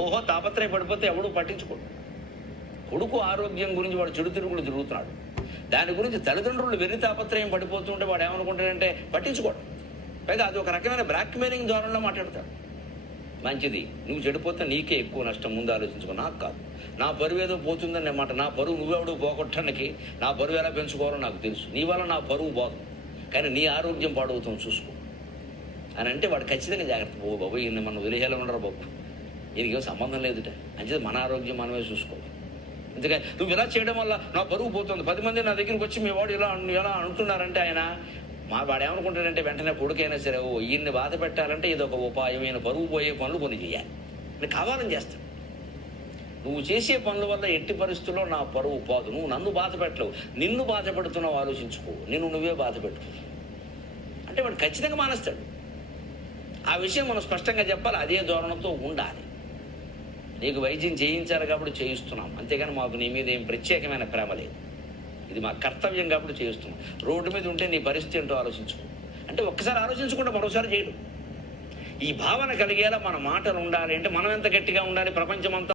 ఓహో తాపత్రయ పడిపోతే ఎవడూ పట్టించుకోడు. కొడుకు ఆరోగ్యం గురించి వాడు చెడు తిరుగులు తిరుగుతున్నాడు, దాని గురించి తల్లిదండ్రులు వెర్రి తాపత్రయం పడిపోతుంటే వాడు ఏమనుకుంటాడంటే పట్టించుకోడు. పైగా అది ఒక రకమైన బ్లాక్మెయిలింగ్ ధోరణిలో మాట్లాడతాడు. మంచిది, నువ్వు చెడిపోతే నీకే ఎక్కువ నష్టం, ముందు ఆలోచించుకో. నాకు కాదు, నా పరువు ఏదో పోతుందని అన్నమాట. నా పరువు నువ్వెవడు పోగొట్టడానికి, నా పరువు ఎలా పెంచుకోవాలో నాకు తెలుసు. నీ వల్ల నా పరువు పోదు, కానీ నీ ఆరోగ్యం పాడవుతాం చూసుకో అని అంటే వాడు ఖచ్చితంగా జాగ్రత్త. ఓ బాబు ఈయన మనం వదిలేయాలని ఉండరు బాబు, ఈయనకేం సంబంధం లేదుట అంచేది మన ఆరోగ్యం మనమే చూసుకోవాలి. ఎందుకంటే నువ్వు ఇలా చేయడం వల్ల నా పరువు పోతుంది, 10 మంది నా దగ్గరికి వచ్చి మీ వాడు ఇలా అంటున్నారంటే ఆయన వాడు ఏమనుకుంటాడంటే వెంటనే కొడుకైనా సరే ఓ ఈయన్ని బాధ పెట్టాలంటే ఇది ఒక ఉపాయమైన పరువు పోయే పనులు కొన్ని చేయాలి, నేను కావాలని చేస్తాను. నువ్వు చేసే పనుల వల్ల ఎట్టి పరిస్థితుల్లో నా పరువు పోదు. నువ్వు నన్ను బాధ పెట్టలేవు, నిన్ను బాధ పెడుతున్నావు, ఆలోచించుకో. నిన్ను నువ్వే బాధ పెట్టుకో అంటే వాడు ఖచ్చితంగా మానేస్తాడు. ఆ విషయం మనం స్పష్టంగా చెప్పాలి, అదే ధోరణితో ఉండాలి. నీకు వైద్యం చేయించాలి కాబట్టి చేయిస్తున్నాం, అంతేగాని మాకు నీ మీద ఏం ప్రత్యేకమైన ప్రేమ లేదు. ఇది మా కర్తవ్యం కాబట్టి చేయిస్తున్నాం. రోడ్డు మీద ఉంటే నీ పరిస్థితి ఏంటో ఆలోచించుకో అంటే ఒక్కసారి ఆలోచించకుండా మరోసారి చేయడు. ఈ భావన కలిగేలా మన మాటలు ఉండాలి అంటే మనం ఎంత గట్టిగా ఉండాలి, ప్రపంచమంతా